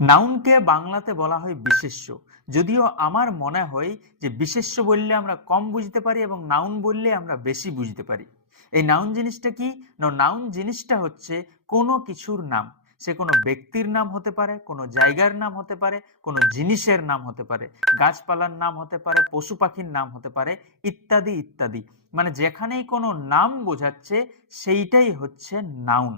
নাউনকে বাংলাতে বলা হয় বিশেষ্য। যদিও আমার মনে হয় যে বিশেষ্য বললে আমরা কম বুঝতে পারি এবং নাউন বললে আমরা বেশি বুঝতে পারি। এই নাউন জিনিসটা কি? নাউন জিনিসটা হচ্ছে কোনো কিছুর নাম। সে কোনো ব্যক্তির নাম হতে পারে, কোনো জায়গার নাম হতে পারে, কোনো জিনিসের নাম হতে পারে, গাছপালার নাম হতে পারে, পশু পাখির নাম হতে পারে, ইত্যাদি ইত্যাদি। মানে যেখানেই কোনো নাম বোঝাচ্ছে সেইটাই হচ্ছে নাউন।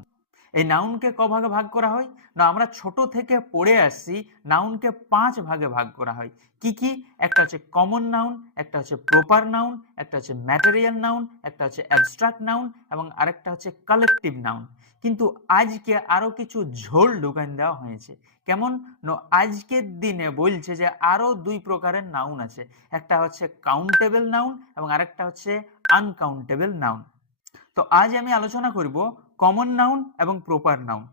এই নাউনকে ক ভাগে ভাগ করা হয়? না, আমরা ছোট থেকে পড়ে আসছি নাউনকে 5 ভাগে ভাগ করা হয়। কি কি? একটা হচ্ছে কমন নাউন, একটা হচ্ছে প্রপার নাউন, একটা হচ্ছে ম্যাটেরিয়াল নাউন, একটা হচ্ছে অ্যাবস্ট্রাক্ট নাউন এবং আরেকটা হচ্ছে কালেকটিভ নাউন। কিন্তু আজকে আরো কিছু ঝোল ঢুকান দেওয়া হয়েছে। কেমন? আজকের দিনে বলছে যে আরো 2 প্রকারের নাউন আছে। একটা হচ্ছে কাউন্টেবল নাউন এবং আরেকটা হচ্ছে আনকাউন্টেবল নাউন। তো আজ আমি আলোচনা করব কমন নাউন এবং প্রপার নাউন।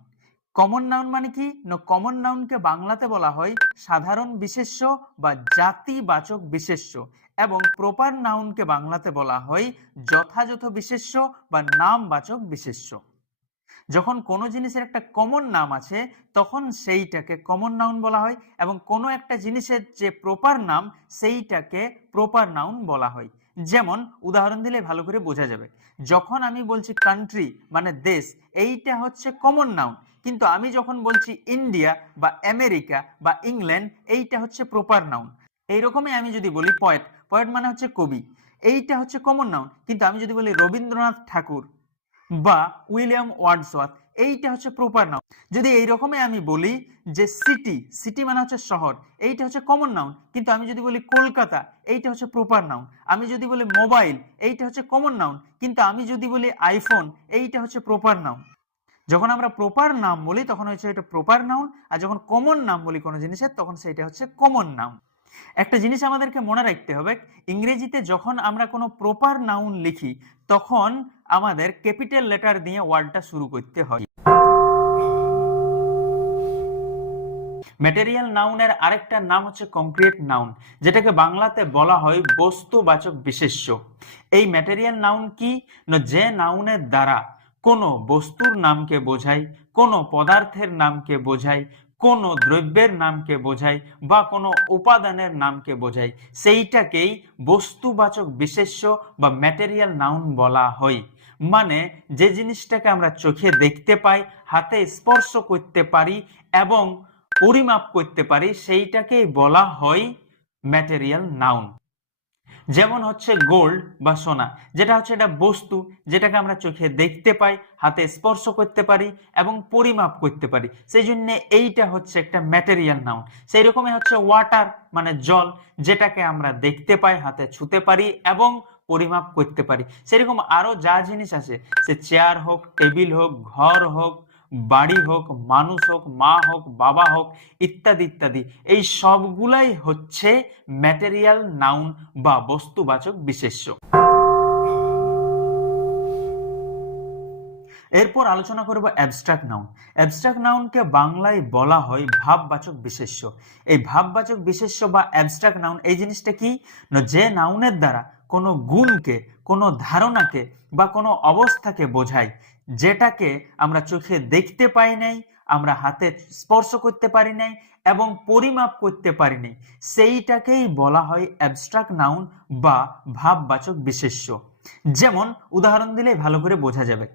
কমন নাউন মানে কি? কমন নাউনকে বাংলাতে বলা হয় সাধারণ বিশেষ্য বা জাতিবাচক বিশেষ্য এবং প্রপার নাউনকে বাংলাতে বলা হয় যথাযথ বিশেষ্য বা নামবাচক বিশেষ্য। যখন কোনো জিনিসের একটা কমন নাম আছে তখন সেইটাকে কমন নাউন বলা হয় এবং কোনো একটা জিনিসের যে প্রপার নাম সেইটাকে প্রপার নাউন বলা হয়। যেমন উদাহরণ দিলে ভালো করে বোঝা যাবে। যখন আমি বলছি কান্ট্রি মানে দেশ, এইটা হচ্ছে কমন নাউন, কিন্তু আমি যখন বলছি ইন্ডিয়া বা আমেরিকা বা ইংল্যান্ড, এইটা হচ্ছে প্রপার নাউন। এইরকমই আমি যদি বলি পয়েট, পয়েট মানে হচ্ছে কবি, এইটা হচ্ছে কমন নাউন, কিন্তু আমি যদি বলি রবীন্দ্রনাথ ঠাকুর বা উইলিয়াম ওয়ার্ডসওয়ার্থ, এইটা হচ্ছে প্রপার নাউন। যদি এইরকমই আমি বলি যে সিটি, সিটি মানে হচ্ছে শহর, এইটা হচ্ছে কমন নাউন, কিন্তু আমি যদি বলি কলকাতা, এইটা হচ্ছে প্রপার নাউন। আমি যদি বলি মোবাইল, এইটা হচ্ছে কমন নাউন, কিন্তু আমি যদি বলি আইফোন, এইটা হচ্ছে প্রপার নাউন। যখন আমরা প্রপার নাম বলি তখন হচ্ছে এটা প্রপার নাউন, আর যখন কমন নাম বলি কোনো জিনিসের তখন সেটা হচ্ছে কমন নাউন। একটা জিনিস আমাদেরকে মনে রাখতে হবে, ইংরেজিতে যখন আমরা কোনো প্রপার নাউন লিখি তখন আমাদের ক্যাপিটাল লেটার দিয়ে ওয়ার্ডটা শুরু করতে হয়। ম্যাটেরিয়াল নাউনের আরেকটা নাম হচ্ছে কংক্রিট নাউন, যেটাকে বাংলাতে বলা হয় বস্তুবাচক বিশেষ্য। এই ম্যাটেরিয়াল নাউন কি? না, যে নাউনের দ্বারা কোনো বস্তুর নামকে বোঝায়, কোনো পদার্থের নামকে বোঝায়, কোনো দ্রব্যের নামকে বোঝায় বা কোনো উপাদানের নামকে বোঝায়, সেইটাকেই বস্তুবাচক বিশেষ্য বা ম্যাটেরিয়াল নাউন বলা হয়। মানে যে জিনিসটাকে আমরা চোখে দেখতে পাই, হাতে স্পর্শ করতে পারি এবং পরিমাপ করতে পারি, সেইটাকেই বলা হয় ম্যাটেরিয়াল নাউন। যেমন হচ্ছে গোল্ড বা সোনা, যেটা হচ্ছে একটা বস্তু, যেটাকে আমরা চোখে দেখতে পাই, হাতে স্পর্শ করতে পারি এবং পরিমাপ করতে পারি, সেই জন্য এইটা হচ্ছে একটা ম্যাটেরিয়াল নাউন। সেই রকমই হচ্ছে ওয়াটার মানে জল, যেটাকে আমরা দেখতে পাই, হাতে ছুতে পারি এবং পরিমাপ করতে পারি। সেরকম আরো যা জিনিস আছে, সে চেয়ার হোক, টেবিল হোক, ঘর হোক, বাড়ি হোক, মানুষ হোক, মা হোক, বাবা হোক, ইত্যাদি ইত্যাদি, এই সবগুলাই হচ্ছে ম্যাটেরিয়াল নাউন বা বস্তুবাচক বিশেষ্য। এরপর আলোচনা করব অ্যাবস্ট্রাক্ট নাউন। অ্যাবস্ট্রাক্ট নাউনকে বাংলায় বলা হয় ভাববাচক বিশেষ্য। এই ভাববাচক বিশেষ্য বা অ্যাবস্ট্রাক্ট নাউন এই জিনিসটা কি? না, যে নাউনের দ্বারা কোনো গুণকে, কোনো ধারণাকে বা কোনো অবস্থাকে বোঝায়, যেটাকে আমরা চোখে দেখতে পাই নাই, আমরা হাতে স্পর্শ করতে পারি নাই এবং পরিমাপ করতে পারি নাই, সেইটাকেই বলা হয় অ্যাবস্ট্রাক্ট নাউন বা ভাববাচক বিশেষ্য। যেমন উদাহরণ দিলে ভালো করে বোঝা যাবে।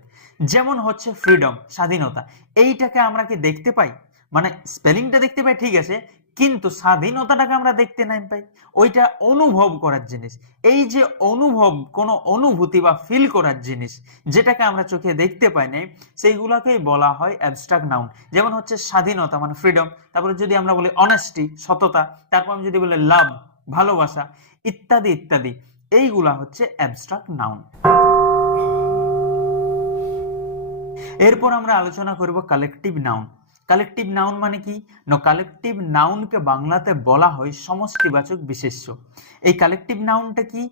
যেমন হচ্ছে ফ্রিডম, স্বাধীনতা, এইটাকে আমরা কি দেখতে পাই? মানে স্পেলিংটা দেখতে পাই ঠিক আছে, কিন্তু স্বাধীনতাটাকে আমরা দেখতে নাই পাই। ওইটা অনুভব করার জিনিস। এই যে অনুভব, কোনো অনুভূতি বা ফিল করার জিনিস, যেটাকে আমরা চোখে দেখতে পাই নাই, সেইগুলোকেই বলা হয় অ্যাবস্ট্রাক্ট নাউন। যেমন হচ্ছে স্বাধীনতা মানে ফ্রিডম, তারপরে যদি আমরা বলি অনেস্টি সততা, তারপর আমি যদি বলি লাভ ভালোবাসা, ইত্যাদি ইত্যাদি, এইগুলা হচ্ছে অ্যাবস্ট্রাক্ট নাউন। এরপর আমরা আলোচনা করব কালেকটিভ নাউন। কালেকটিভ নাউন মানে কি? কালেকটিভ নাউনকে বাংলাতে বলা হয় সমষ্টিবাচক বিশেষ্য। এই কালেকটিভ নাউনটা কি?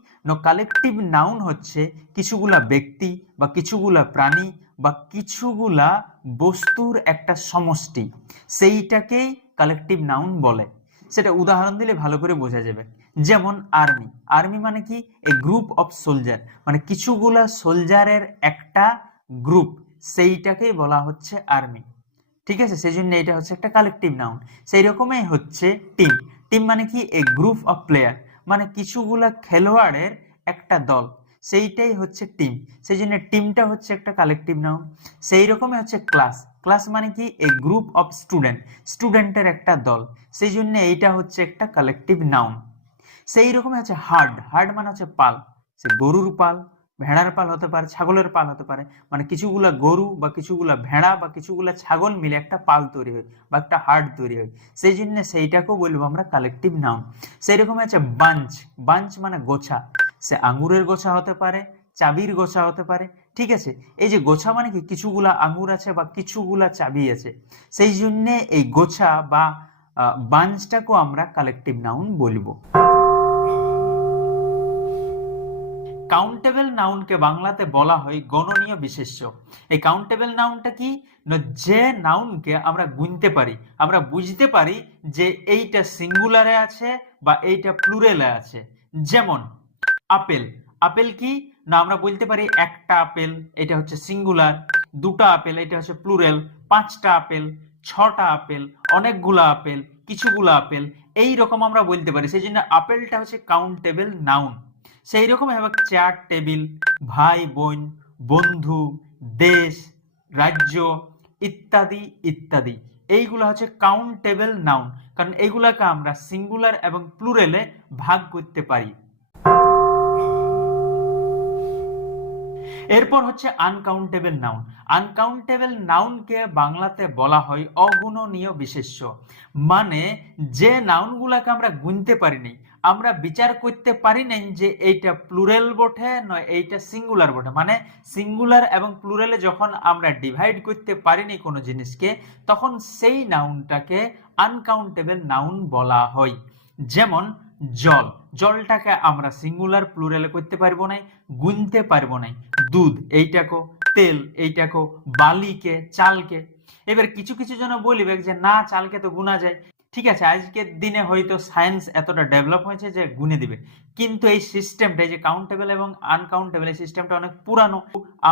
কালেকটিভ নাউন হচ্ছে কিছুগুলা ব্যক্তি বা কিছুগুলা প্রাণী বা কিছুগুলা বস্তুর একটা সমষ্টি, সেইটাকেই কালেকটিভ নাউন বলে। সেটা উদাহরণ দিলে ভালো করে বোঝা যাবে। যেমন আর্মি, আর্মি মানে কি? এ গ্রুপ অফ সোলজার, মানে কিছুগুলা সোলজারের একটা গ্রুপ, সেইটাকেই বলা হচ্ছে আর্মি। ঠিক আছে, সেই জন্য এটা হচ্ছে একটা কালেকটিভ নাউন। সেই রকমই হচ্ছে টিম। টিম মানে কি? এ গ্রুপ অফ প্লেয়ার, মানে কিছুগুলা খেলোয়াড়ের একটা দল, সেইটাই হচ্ছে টিম। সেই জন্য টিমটা হচ্ছে একটা কালেকটিভ নাউন। সেই রকমই হচ্ছে ক্লাস। ক্লাস মানে কি? এ গ্রুপ অফ স্টুডেন্ট, স্টুডেন্টের একটা দল, সেই জন্য এইটা হচ্ছে একটা কালেকটিভ নাউন। সেই রকমই হচ্ছে হার্ড। হার্ড মানে হচ্ছে পাল, সে গরুর পাল, ভেড়ার পাল হতে পারে, ছাগলের পাল হতে পারে, মানে কিছুগুলা গরু বা কিছুগুলা ভেড়া বা কিছুগুলা ছাগল মিলে একটা পাল তৈরি হয় বা একটা হার্ড তৈরি হয়, সেই জন্য সেইটাকেও বলবো আমরা কালেকটিভ নাউন। সেই রকম আছে বাঞ্চ। বাঞ্চ মানে গোছা, সে আঙ্গুরের গোছা হতে পারে, চাবির গোছা হতে পারে। ঠিক আছে, এই যে গোছা মানে কি? কিছুগুলা আঙ্গুর আছে বা কিছুগুলা চাবি আছে, সেই জন্য এই গোছা বা বাঞ্চটাকেও আমরা কালেকটিভ নাউন বলবো। কাউন্টেবল নাউনকে বাংলাতে বলা হয় গণনীয় বিশেষ্য। এই কাউন্টেবল নাউনটা কি? না, যে নাউনকে আমরা গুনতে পারি, আমরা বুঝতে পারি যে এইটা সিঙ্গুলারে আছে বা এইটা প্লুরালে আছে। যেমন আপেল। আপেল কি? না, আমরা বলতে পারি একটা আপেল, এটা হচ্ছে সিঙ্গুলার, দুটা আপেল, এটা হচ্ছে প্লুরাল, পাঁচটা আপেল, ছটা আপেল, অনেকগুলা আপেল, কিছুগুলা আপেল, এই রকম আমরা বলতে পারি। সেই জন্য আপেলটা হচ্ছে কাউন্টেবল নাউন। সেই রকম হবে চেয়ার, টেবিল, ভাই বোন, বন্ধু, দেশ, রাজ্য ইত্যাদি ইত্যাদি, এইগুলো হচ্ছে কাউন্টেবল নাউন, কারণ এইগুলাকে আমরা সিঙ্গুলার এবং প্লুরালে ভাগ করতে পারি। এরপর হচ্ছে আনকাউন্টেবল নাউন। আনকাউন্টেবল নাউনকে বাংলাতে বলা হয় অগুণনীয় বিশেষ্য, মানে যে নাউনগুলাকে আমরা গুনতে পারিনি, আমরা বিচার করতে পারি নাই যে এইটা প্লুরাল বটে নয় এইটা সিঙ্গুলার বটে, মানে সিঙ্গুলার এবং প্লুরালে যখন আমরা ডিভাইড করতে পারিনি কোনো জিনিসকে, তখন সেই নাউনটাকে আনকাউন্টেবল নাউন বলা হয়। যেমন জল। জলটাকে আমরা সিঙ্গুলার প্লুরালে করতে পারবো না, গুনতে পারবো না। দুধ এইটাকে, তেল এইটাকে, বালিকে, চালকে। এবার কিছু কিছু জন বলবে যে না, চালকে তো গুনা যায়। ঠিক আছে, আজকের দিনে হয়তো সায়েন্স এতটা ডেভেলপ হয়েছে যে গুনে দিবে, কিন্তু এই সিস্টেমটা, এই যে কাউন্টেবল এবং আনকাউন্টেবল, এই সিস্টেমটা অনেক পুরানো।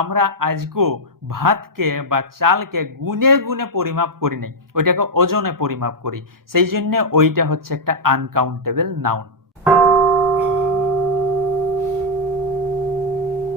আমরা আজকেও ভাতকে বা চালকে গুনে গুনে পরিমাপ করি নাই, ওইটাকে ওজনে পরিমাপ করি, সেই জন্য ওইটা হচ্ছে একটা আনকাউন্টেবল নাউন।